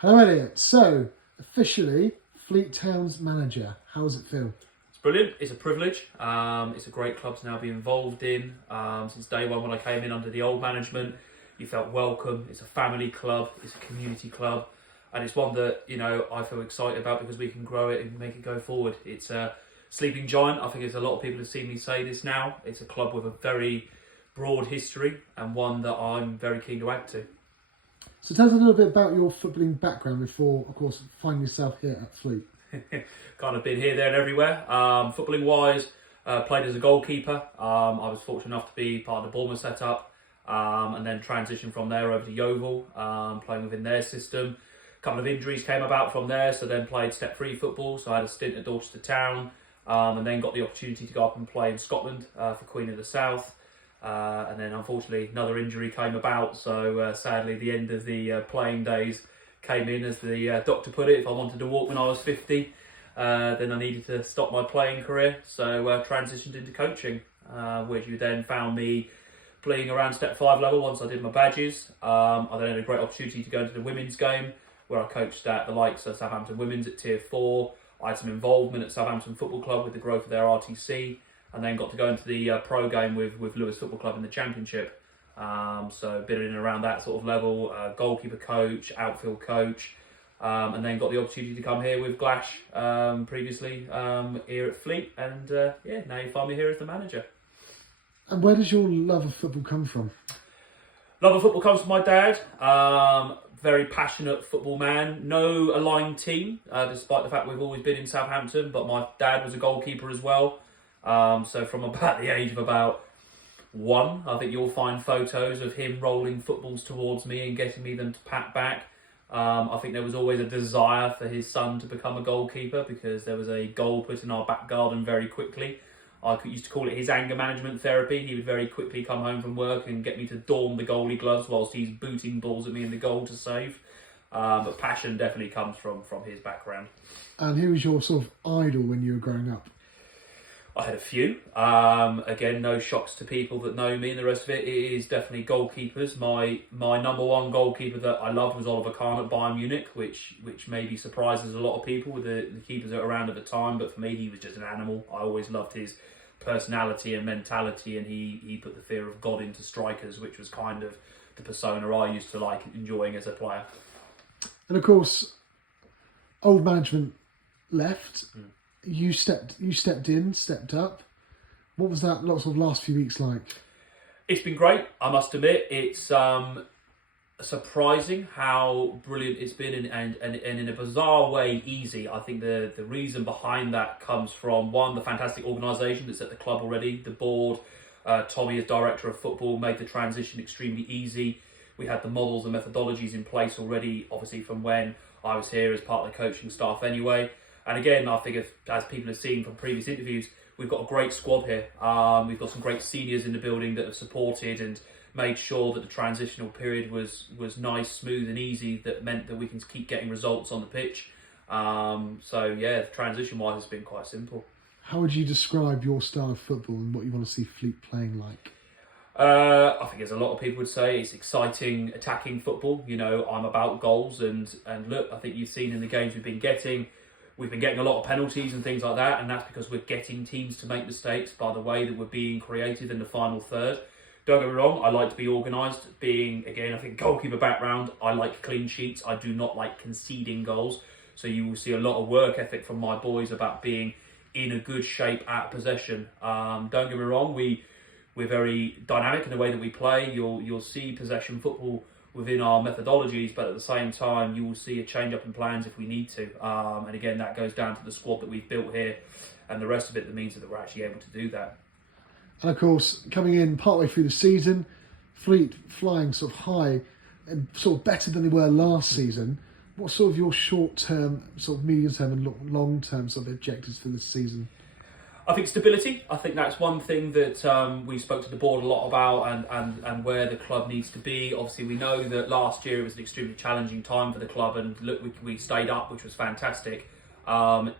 Hello, Elliott. So, officially, Fleet Town's manager. How does it feel? It's brilliant. It's a privilege. It's a great club to now be involved in. Since day one when I came in under the old management, you felt welcome. It's a family club. It's a community club. And it's one that, I feel excited about because we can grow it and make it go forward. It's a sleeping giant. I think there's a lot of people have seen me say this now. It's a club with a very broad history and one that I'm very keen to add to. So tell us a little bit about your footballing background before, of course, finding yourself here at Fleet. Kind of been here, there and everywhere. Footballing wise, played as a goalkeeper. I was fortunate enough to be part of the Bournemouth setup and then transitioned from there over to Yeovil, playing within their system. A couple of injuries came about from there, so then played step-free football. So I had a stint at Dorchester Town and then got the opportunity to go up and play in Scotland for Queen of the South. And then unfortunately another injury came about, so sadly the end of the playing days came in, as the doctor put it. If I wanted to walk when I was 50, then I needed to stop my playing career, so transitioned into coaching, which you then found me playing around step 5 level once I did my badges. I then had a great opportunity to go into the women's game, where I coached at the likes of Southampton Women's at Tier 4. I had some involvement at Southampton Football Club with the growth of their RTC, and then got to go into the pro game with Lewis Football Club in the Championship. So been in and around that sort of level, goalkeeper coach, outfield coach, and then got the opportunity to come here with Glash previously here at Fleet, and now you find me here as the manager. And where does your love of football come from? Love of football comes from my dad. Very passionate football man. No aligned team, despite the fact we've always been in Southampton, but my dad was a goalkeeper as well. So from about the age of about 1, I think you'll find photos of him rolling footballs towards me and getting me them to pat back. I think there was always a desire for his son to become a goalkeeper, because there was a goal put in our back garden very quickly. I used to call it his anger management therapy. He would very quickly come home from work and get me to don the goalie gloves whilst he's booting balls at me in the goal to save. But passion definitely comes from his background. And who was your sort of idol when you were growing up? I had a few. Again, no shocks to people that know me and the rest of it. It is definitely goalkeepers. My number one goalkeeper that I loved was Oliver Kahn at Bayern Munich, which maybe surprises a lot of people with the keepers that were around at the time. But for me, he was just an animal. I always loved his personality and mentality, and he put the fear of God into strikers, which was kind of the persona I used to like enjoying as a player. And of course, old management left. You stepped up. What was that sort of last few weeks like? It's been great, I must admit. It's surprising how brilliant it's been, and in a bizarre way easy. I think the reason behind that comes from, one, the fantastic organisation that's at the club already. The board, Tommy as director of football, made the transition extremely easy. We had the models and methodologies in place already, obviously from when I was here as part of the coaching staff anyway. And again, I think as people have seen from previous interviews, we've got a great squad here. We've got some great seniors in the building that have supported and made sure that the transitional period was nice, smooth and easy. That meant that we can keep getting results on the pitch. The transition-wise, it's been quite simple. How would you describe your style of football and what you want to see Fleet playing like? I think, as a lot of people would say, it's exciting attacking football. I'm about goals, and look, I think you've seen in the games we've been getting a lot of penalties and things like that, and that's because we're getting teams to make mistakes by the way that we're being creative in the final third. Don't get me wrong, I like to be organised. Being, again, I think goalkeeper background, I like clean sheets. I do not like conceding goals. So you will see a lot of work ethic from my boys about being in a good shape at possession. Don't get me wrong, we're very dynamic in the way that we play. You'll see possession football within our methodologies, but at the same time you will see a change up in plans if we need to, and again that goes down to the squad that we've built here, and the rest of it that means that we're actually able to do that. And of course, coming in partway through the season, Fleet flying sort of high and sort of better than they were last season. What sort of your short-term, sort of medium-term and long-term sort of objectives for this season? I think stability. I think that's one thing that we spoke to the board a lot about, and where the club needs to be. Obviously, we know that last year it was an extremely challenging time for the club, and look, we stayed up, which was fantastic.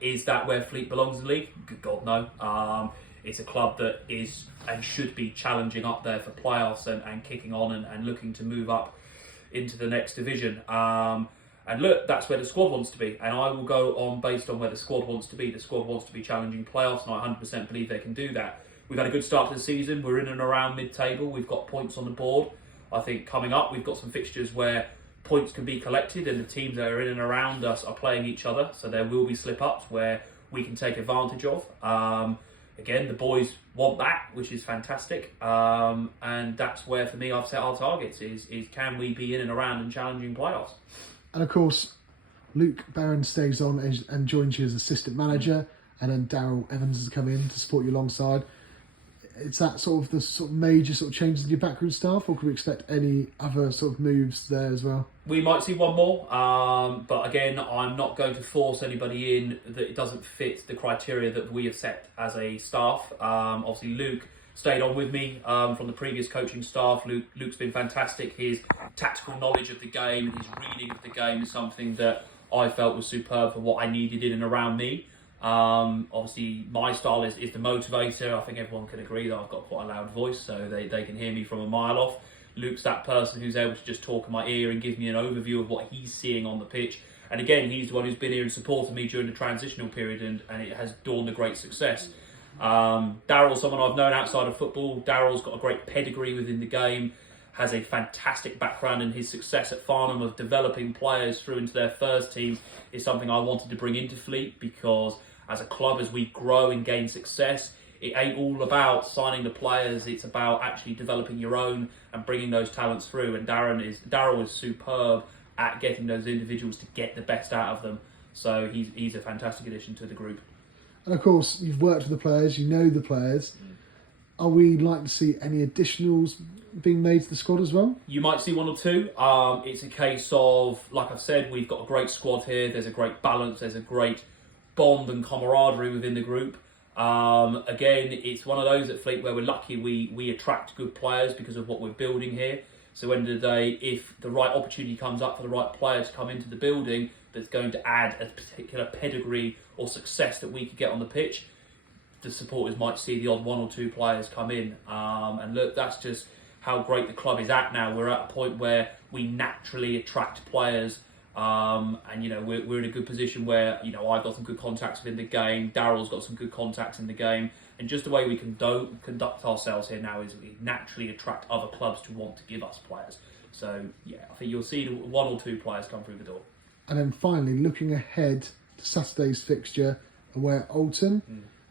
Is that where Fleet belongs in the league? Good God, no. It's a club that is and should be challenging up there for playoffs and kicking on and looking to move up into the next division. And And look, that's where the squad wants to be. And I will go on based on where the squad wants to be. The squad wants to be challenging playoffs, and I 100% believe they can do that. We've had a good start to the season. We're in and around mid-table. We've got points on the board. I think coming up, we've got some fixtures where points can be collected and the teams that are in and around us are playing each other. So there will be slip-ups where we can take advantage of. Again, the boys want that, which is fantastic. And that's where, for me, I've set our targets, is can we be in and around and challenging playoffs? And of course, Luke Barron stays on and joins you as assistant manager, and then Daryl Evans has come in to support you alongside. Is that sort of the sort of major sort of changes in your backroom staff, or can we expect any other sort of moves there as well? We might see one more, but again, I'm not going to force anybody in that it doesn't fit the criteria that we have set as a staff. Obviously, Luke stayed on with me from the previous coaching staff. Luke's been fantastic. His tactical knowledge of the game, his reading of the game is something that I felt was superb for what I needed in and around me. Obviously, my style is the motivator. I think everyone can agree that I've got quite a loud voice, so they can hear me from a mile off. Luke's that person who's able to just talk in my ear and give me an overview of what he's seeing on the pitch. And again, he's the one who's been here and supported me during the transitional period, and it has dawned a great success. Daryl's someone I've known outside of football. Daryl's got a great pedigree within the game, has a fantastic background, and his success at Farnham of developing players through into their first team is something I wanted to bring into Fleet, because as a club, as we grow and gain success, it ain't all about signing the players, it's about actually developing your own and bringing those talents through. And Daryl is superb at getting those individuals to get the best out of them. So he's a fantastic addition to the group. And of course, you've worked with the players, you know the players. Are we likely to see any additionals being made to the squad as well? You might see one or two. It's a case of, like I've said, we've got a great squad here. There's a great balance. There's a great bond and camaraderie within the group. Again, it's one of those at Fleet where we're lucky we attract good players because of what we're building here. So at the end of the day, if the right opportunity comes up for the right player to come into the building that's going to add a particular pedigree or success that we could get on the pitch, the supporters might see the odd one or two players come in. And look, that's just how great the club is at now. We're at a point where we naturally attract players. And we're in a good position where I've got some good contacts within the game. Daryl's got some good contacts in the game, and just the way we can conduct ourselves here now is we naturally attract other clubs to want to give us players. So yeah, I think you'll see one or two players come through the door. And then finally, looking ahead to Saturday's fixture away at Alton,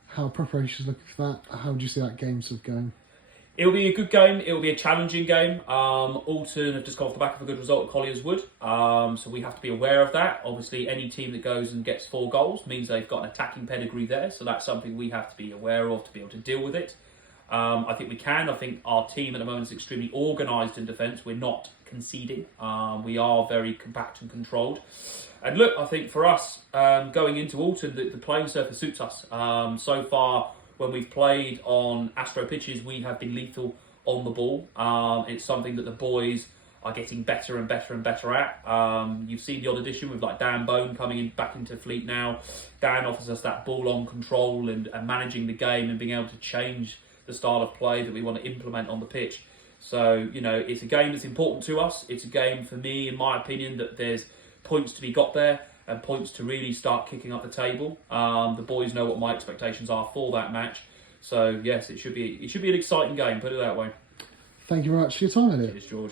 how preparations looking for that? How do you see that game sort of going? It'll be a good game. It'll be a challenging game. Alton have just gone off the back of a good result at Collier's Wood, so we have to be aware of that. Obviously, any team that goes and gets 4 goals means they've got an attacking pedigree there, so that's something we have to be aware of to be able to deal with it. I think we can. I think our team at the moment is extremely organised in defence. We're not conceding. We are very compact and controlled. And look, I think for us, going into Alton, the playing surface suits us. So far, when we've played on Astro pitches, we have been lethal on the ball. It's something that the boys are getting better and better and better at. You've seen the odd addition with like Dan Bone coming back into Fleet now. Dan offers us that ball-on control and managing the game and being able to change the style of play that we want to implement on the pitch. So, it's a game that's important to us. It's a game, for me, in my opinion, that there's points to be got there and points to really start kicking up the table. The boys know what my expectations are for that match. So, yes, it should be an exciting game, put it that way. Thank you very much for your time, Elliott. Cheers, George.